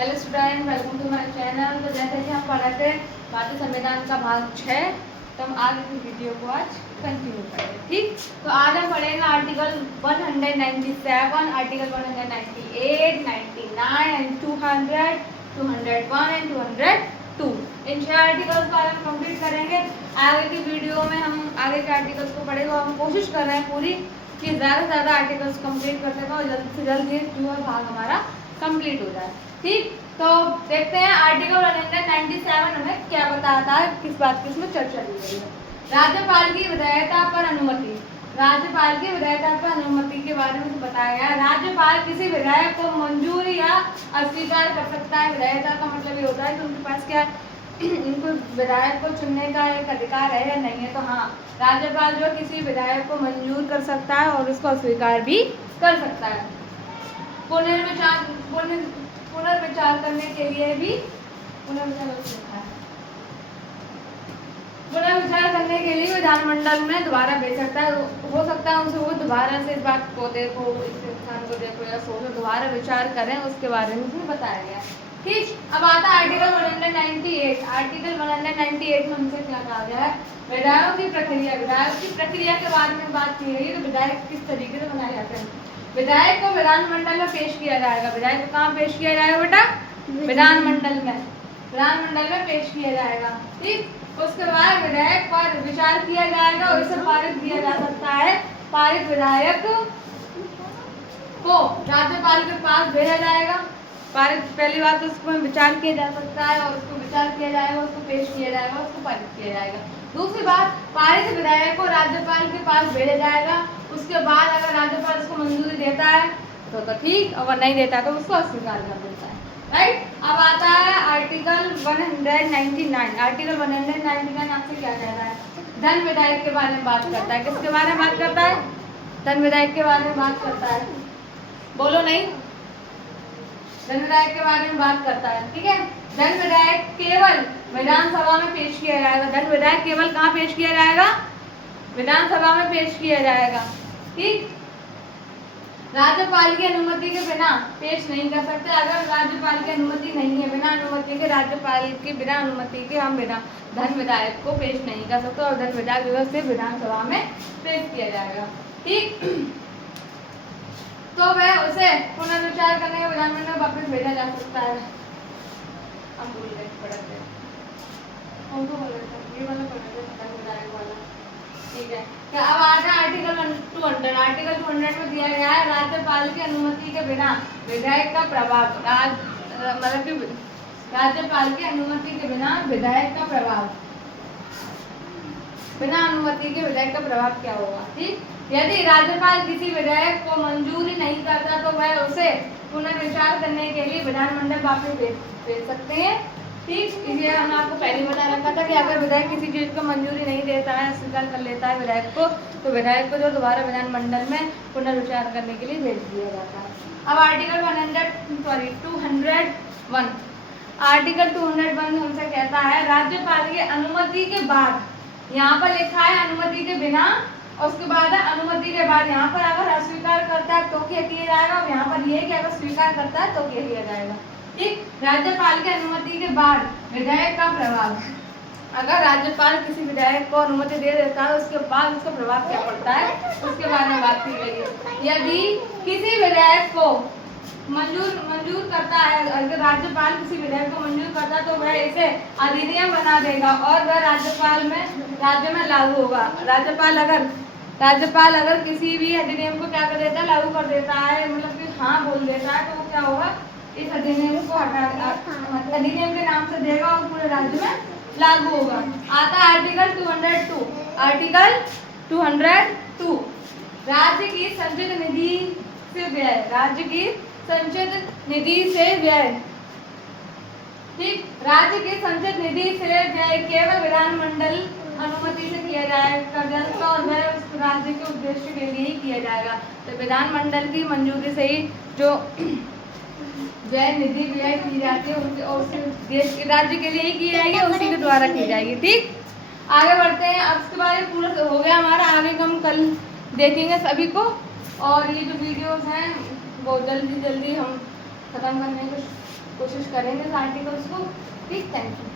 Hello student, welcome to my channel. तो जैसे कि हम पढ़ा थे भारतीय संविधान का भाग 6, तो हम आगे की वीडियो को आज कंटिन्यू करेंगे। ठीक, तो आज हम पढ़ेंगे article 197, article 198, 99 and 200, 201 and 202। In 6 articles को आज हम कंप्लीट करेंगे। आगे की वीडियो में हम आगे के आर्टिकल्स को पढ़ेंगे और हम कोशिश कर रहे हैं पूरी कि ज़्यादा से ज़्यादा आर्टिकल्स कंप्लीट कर सकें और जल्द से जल्द ये जो भाग हमारा कंप्लीट हो जाए। ठीक, तो देखते हैं आर्टिकल 197 हमें क्या बताता है, किस बात की इसमें चर्चा की गई है। राज्यपाल की विधेयता पर अनुमति। राज्यपाल की विधेयता पर अनुमति के बारे में बताया गया है। राज्यपाल किसी विधेयक को मंजूरी या अस्वीकार कर सकता है। विधेयता का मतलब ये होता है कि उनके पास क्या उनको विधायक को चुनने का एक अधिकार है या नहीं है। तो हाँ, राज्यपाल जो किसी विधायक को मंजूर कर सकता है और उसको अस्वीकार भी कर सकता है। पुनर्विचार करने के लिए भी पुनर्विचार करने के लिए विधानमंडल में दोबारा भेज सकता है। हो सकता है उनसे वो दोबारा से इस बात को देखो, इस स्थान को देखो या सोचो, दोबारा विचार करें, उसके बारे में भी बताया गया है। ठीक, अब आता है आर्टिकल 198। आर्टिकल 198 में हमसे क्या कहा गया है? विधायकों की प्रक्रिया। विधायक की प्रक्रिया के बारे में बात की गई है। तो विधायक किस तरीके से बनाए जाते हैं? विधायक को विधानमंडल में पेश किया जाएगा। विधायक को कहाँ पेश किया जाएगा बेटा? विधानमंडल में। विधानमंडल में पेश किया जाएगा। ठीक, उसके बाद विधेयक पर विचार किया जाएगा और इसे पारित किया जा सकता है। पारित विधायक को राज्यपाल के पास भेजा जाएगा। पारित, पहली बात तो उसको विचार किया जा सकता है और उसको विचार किया जाएगा, उसको पेश किया जाएगा, उसको पारित किया जाएगा। दूसरी बात, पारित विधायक को राज्यपाल के पास भेजा जाएगा। उसके बाद अगर राज्यपाल उसको मंजूरी देता है तो ठीक, अगर नहीं देता है तो उसको अस्वीकार कर देता है। राइट, अब आता है आर्टिकल 199। आर्टिकल 199 आपसे क्या कहता है? धन विधायक के बारे में बात करता है। किसके बारे में बात करता है? धन विधायक के बारे में बात करता है। बोलो नहीं, धन विधायक के बारे में बात करता है। ठीक है, धन विधायक केवल विधानसभा में पेश किया जाएगा। धन विधायक केवल कहाँ पेश किया जाएगा? विधानसभा में पेश किया जाएगा। ठीक, राज्यपाल की अनुमति के बिना पेश नहीं कर सकते। अगर राज्यपाल की अनुमति नहीं है, बिना अनुमति के, राज्यपाल की बिना अनुमति के हम बिना धन विधायक को पेश नहीं कर सकते और धन विधायक दिवस से विधानसभा में पेश किया जाएगा। ठीक, तो वह उसे पुनर्विचार करने के विधानमंडल में वापस भेजा जा सकता है। हम भूल गए पढ़ते उनको बोल रहे थे, ये वाला पढ़ रहे थे, धन विधायक वाला। ठीक है, तो अब आता है आर्टिकल 200। आर्टिकल 200 में दिया गया है राज्यपाल की अनुमति के बिना विधायक का प्रभाव। मतलब कि राज्यपाल की अनुमति के बिना विधायक का प्रभाव, बिना अनुमति के विधायक का प्रभाव क्या होगा? ठीक, यदि राज्यपाल किसी विधायक को मंजूरी नहीं करता तो वह उसे पुनर्विचार करने के लिए विधानमंडल वापस भेज सकते हैं। ठीक, इसलिए हम आपको पहले बता रखा था कि अगर विधायक किसी चीज़ को मंजूरी नहीं देता है, स्वीकार कर लेता है विधायक को, तो विधायक को जो दोबारा विधानमंडल में पुनर्विचार करने के लिए भेज दिया जाता है। अब आर्टिकल 201। आर्टिकल 201 हमसे कहता है राज्यपाल की अनुमति के बाद, यहाँ पर लिखा है अनुमति के बिना, और उसके बाद है अनुमति के बाद। यहाँ पर अगर अस्वीकार करता है तो क्या किया जाएगा, और यहाँ पर यह कि अगर स्वीकार करता है तो क्या किया जाएगा। ठीक, राज्यपाल की अनुमति के बाद विधायक का प्रभाव। अगर राज्यपाल किसी विधायक को अनुमति दे देता है, उसके बाद उसका प्रभाव क्या पड़ता है, उसके बारे में बात की गई है। यदि किसी विधायक को मंजूर करता है, अगर राज्यपाल किसी विधेयक को मंजूर करता है तो वह इसे अधिनियम बना देगा और वह राज्य में लागू होगा। राज्यपाल अगर किसी भी अधिनियम को क्या कर देता है, लागू कर देता है, मतलब कि हाँ बोल देता है, तो वो क्या होगा, इस अधिनियम को अधिनियम के नाम से देगा और पूरे राज्य में लागू होगा। आता है आर्टिकल 202। आर्टिकल 202, राज्य की संचित निधि से व्यय। राज्य की संचित निधि से व्यय। ठीक, राज्य की संचित निधि से व्यय केवल विधानमंडल अनुमति से किया जाएगा और वह उस राज्य के उद्देश्य के लिए ही किया जाएगा। तो विधानमंडल की मंजूरी से ही जो व्यय निधि व्यय की जाती है उस देश के राज्य के लिए ही की जाएगी, उसी के द्वारा की जाएगी। ठीक, आगे बढ़ते हैं। अब इसके बारे में पूरा हो गया हमारा, आगे हम कल देखेंगे सभी को। और ये जो वीडियोस हैं वो जल्दी हम खत्म करने की कोशिश करेंगे इस आर्टिकल्स को। ठीक, थैंक यू।